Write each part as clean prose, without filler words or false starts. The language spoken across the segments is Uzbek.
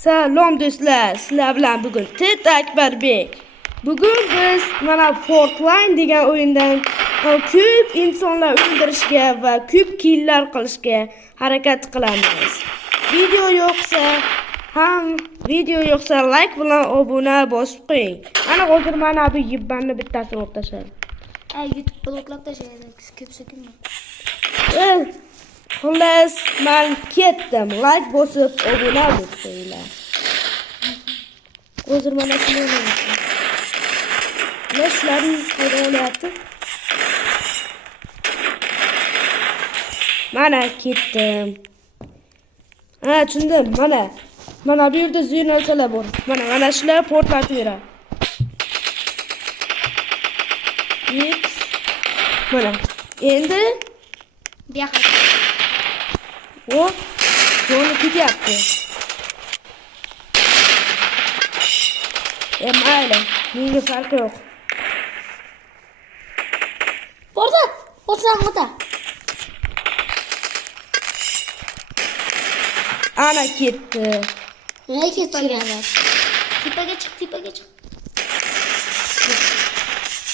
Salom do'stlar, sizlar bilan bugun Tet Akbarbek. Bugun biz mana Fortnite degan o'yindan ko'p insonlar o'ldirishga va ko'p killlar qilishga harakat qilamiz. Video yoqsa like bilan obuna bosib qo'ying. Ana hozir mana bu yibbanni bittasini olib tashladim. YouTube bloklab tashlaydi, ko'p so'kinma. Xullas, men ketdim. Like bosib, obuna bo'lib qo'yinglar. Hozir mana shunday bo'ladi. Yoshlarni qayda olyapti? Mana ketdim. Ha, tushundim. Mana bu yerda yo'nalishlar bor. Mana shular portlatib beradi. X. Mana. Endi Bu yoqqa. O, jo'ni ketyapti. Mayli, menga farqi yo'q. Portlat. Ana ketdi. Nega ketganlar? Tepaga chiq.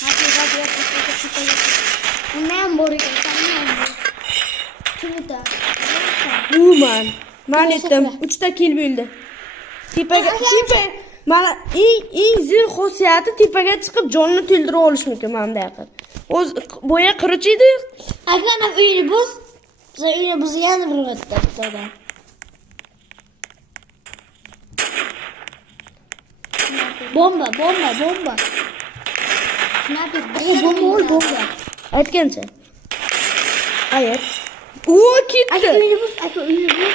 Hadi, tepaga. Men bor ekan, Kimda? Men aytdim, 3 ta kill bo'ldi. Tepaga. Mana eng zo'r xosiyati tepaga chiqib jonni to'ldirib olish mumkin menda yaqin. O'z boya qirich edi. Agar ham uyni buz, biz uyni buzgan bo'lardi bittadan. Bomba. Sniper, bomba. Aytgancha. Hayır. O ketdi. Aka uyni buz.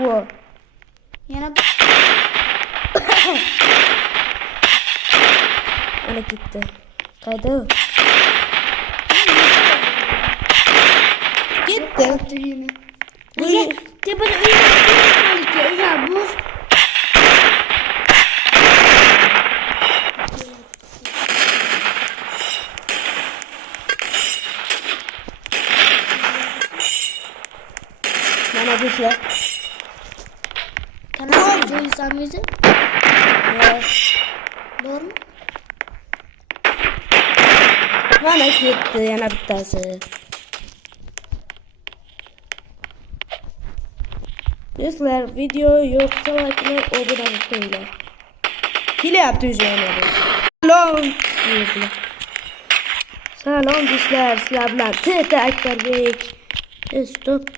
O. Yana Ana ketdi. Qayda u? Ketdi. Uyni. Tepada uyni buz. Mana do'stlar. Kanal joysangiz, doğru? Mana ketdi yana bittasi. Do'stlar, video yo'qsa like obuna qo'yinglar. Kelyapti o'zinglar. Salom do'stlar, sizlar bilan Tet Akbarbek. Stop.